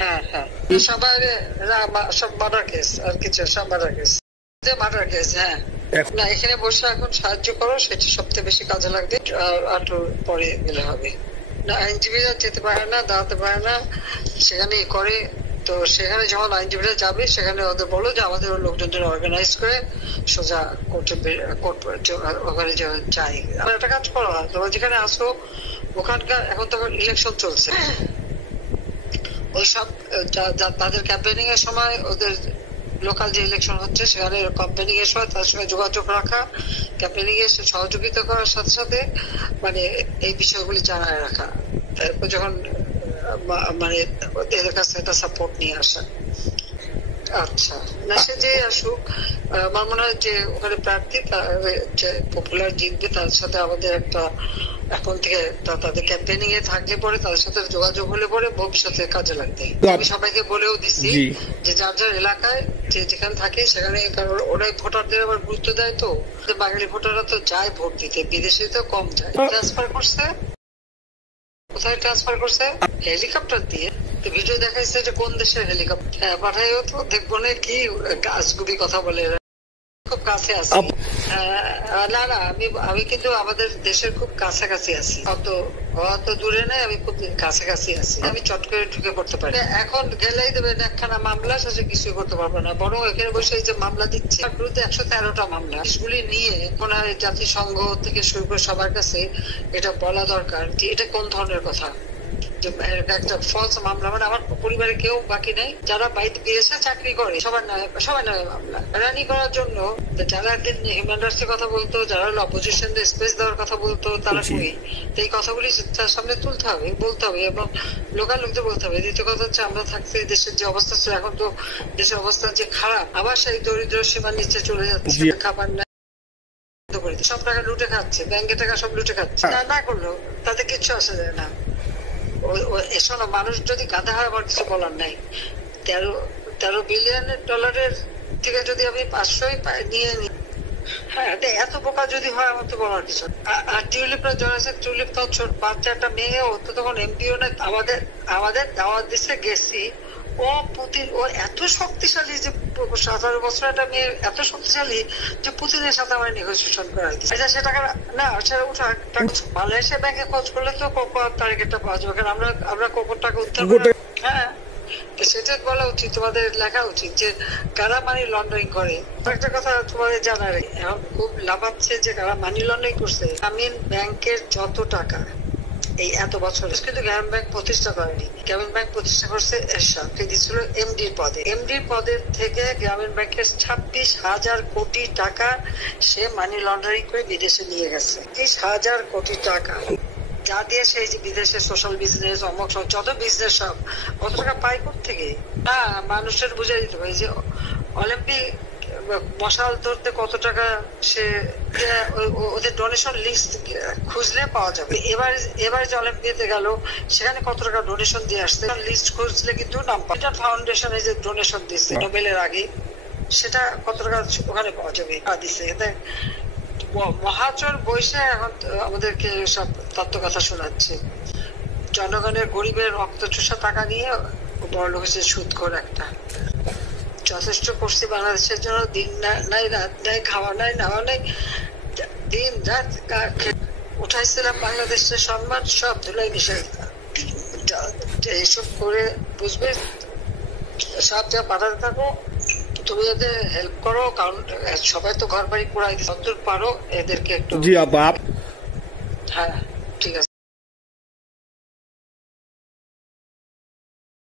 হ্যাঁ হ্যাঁ, সবাই সব মার্ডার কেস আর কিছু, সব মার্ডার কেস, মার্ডার কেস। হ্যাঁ না, এখানে বসে এখন সাহায্য করো, সেটা সবচেয়ে বেশি কাজে লাগবে। আর পরে গেলে হবে না, আইনজীবীরা যেতে পারে না, দাঁড়াতে পারে না, সেখানে করে। তো সেখানে যখন আইনজীবীরা যাবে, সেখানে ওদের বলো যে আমাদের লোকজনদের অর্গানাইজ করে সোজা কোর্টে ওখানে যাই। আর একটা কাজ করো, তোমরা যেখানে আসো ওখানকার এখন তো ইলেকশন চলছে, ওইসব তাদের ক্যাম্পেনিং এর সময়, ওদের লোকাল যে ইলেকশন হচ্ছে সেখানে ক্যাম্পেনিং এর সময় তার সঙ্গে যোগাযোগ রাখা, ক্যাম্পেনিং এর সহযোগিতা করার সাথে সাথে মানে এই বিষয়গুলি জানায় রাখা। তারপর যখন মানে এদের কাছে একটা সাপোর্ট নিয়ে আসা। আচ্ছা না, সে যে আসুক, আমার মনে হয় যে ওখানে প্রার্থী যে পপুলার জিতবে, তার সাথে আমাদের একটা এখন থেকে তাদের ক্যাম্পেনিং এ থাকলে পরে তাদের সাথে যোগাযোগ হলে পরে ভবিষ্যতে কাজে লাগবে। আমি সবাইকে বলেও দিচ্ছি যে যার যার এলাকায় যে যেখানে থাকে সেখানে, কারণ ওরাই ভোটারদের আবার গুরুত্ব দেয়। তো বাঙালি ভোটাররা তো যায় ভোট দিতে, বিদেশে তো কম যায়। ট্রান্সফার করছে, কোথায় ট্রান্সফার করছে? হেলিকপ্টার দিয়ে। ভিডিও দেখাইছে যে কোন দেশের হেলিকপ্টার পাঠাইও, তো দেখবো না কি গাছগুবি কথা বলে, খুব কাছে আছি। না না, আমি কিন্তু আমাদের দেশের খুব কাছাকাছি আছি, অত দূরে নাই, আমি খুব কাছাকাছি আছি। আমি চট করে ঢুকে পড়তে পারি। এখন গেলেই দেবেন একখানা মামলা, শেষে কিছুই করতে পারবো না। বরং এখানে বসে যে মামলা দিচ্ছে, তার বিরুদ্ধে 113টা মামলা, এগুলি নিয়ে মনে হয় জাতিসংঘ থেকে শুরু করে সবার কাছে এটা বলা দরকার যে এটা কোন ধরনের কথা। একটা ফলস মামলা, মানে আমার পরিবারে কেউ বাকি নেই, যারা বাইরে বিদেশে চাকরি করে সবার নামে মামলা রানি করার জন্য। যারা একদিন হিউম্যান রাইটসের কথা বলতো, যারা অপোজিশন স্পেস দেওয়ার কথা বলতো, তারা কই? এই কথাগুলি তার সামনে তুলতে হবে, বলতে হবে, এবং লোকাল লোকদের বলতে হবে। দ্বিতীয় কথা হচ্ছে, আমরা থাকতে দেশের যে অবস্থা ছিল, এখন তো দেশের অবস্থা যে খারাপ, আবার সেই দরিদ্র সীমার নিচে চলে যাচ্ছে, খাবার না, সব টাকা লুটে খাচ্ছে, ব্যাংকের টাকা সব লুটে খাচ্ছে। না করলো তাতে কিচ্ছু আসা যায় না। এসব মানুষ যদি গাধা হয়, আমার কিছু বলার নাই। 13 বিলিয়ন ডলারের থেকে যদি আমি 500 নিয়ে নিই, হ্যাঁ এত বোকা যদি হয়, আমার তো বলার কিছু। আর টিউলিপরা জড়াচ্ছে, টিউলিপ তো ছোট বাচ্চা একটা মেয়ে, ও তো তখন এমপিও না। আমাদের দাওয়াত দিচ্ছে, গেছি। ও এত শক্তিশালী যে 17 বছর একটা মেয়ে এত শক্তিশালী যে পুতিনের সাথে আমার নেগোসিয়েশন করা দিচ্ছে। সে টাকা না, সেটা উঠা মালয়েশিয়া ব্যাংকে খরচ করলে তো কোকোর তারিখটা পাওয়া যাবে, কারণ আমরা কোকোর টাকা উদ্ধার করে। হ্যাঁ, সেটা বলা উচিত, তোমাদের লেখা উচিত যে কারা মানি লন্ডারিং করে। একটা কথা তোমাদের জানার, এখন খুব লাভাচ্ছে যে কারা মানি লন্ডারিং করছে। গ্রামীণ ব্যাংকের যত টাকা এই এত বছর, কিন্তু গ্রামীণ ব্যাংক প্রতিষ্ঠা করেনি। গ্রামীণ ব্যাংক প্রতিষ্ঠা করছে এরশাদ, দিয়েছিল এমডির পদে। এমডির পদের থেকে গ্রামীণ ব্যাংকের 26,000 কোটি টাকা সে মানি লন্ডারিং করে বিদেশে নিয়ে গেছে। 30,000 কোটি টাকা যা দিয়ে সেই যে বিদেশে সোশ্যাল বিজনেস, অমক যত বিজনেস, সব কত টাকা পায় থেকে। হ্যাঁ, মানুষের বুঝাই দিতে পারে যে অলিম্পিক মশাল ধরতে কত টাকা সে, ওদের ডোনেশন লিস্ট খুঁজলে পাওয়া যাবে। এবার যে অলিম্পিয়াতে গেল, সেখানে কত টাকা ডোনেশন দিয়ে আসছে, লিস্ট খুঁজলে কিন্তু নাম পাবে। এটা ফাউন্ডেশনে যে ডোনেশন দিচ্ছে নোবেলের আগে, সেটা কত টাকা ওখানে পাওয়া যাবে দিচ্ছে। মহাজন বৈশে এখন আমাদেরকে সব তত্ত্ব কথা শোনাচ্ছে। জনগণের, গরিবের রক্ত চোষা টাকা নিয়ে বড় লোক হচ্ছে সুদখোর একটা। যথেষ্ট করছি বাংলাদেশের জন্য, দিন নাই রাত নাই, খাওয়া নাই নেওয়া নাই, দিন রাত উঠাইছিলাম বাংলাদেশের সম্মান, সব ধুলাই মিশাই। এইসব করে বুঝবে, সব যা পাঠাতে থাকো, তুমি এদের হেল্প করো, কারণ সবাই তো ঘর বাড়ি পুরাই দিচ্ছে, যতদূর পারো এদেরকে একটু। হ্যাঁ ঠিক আছে।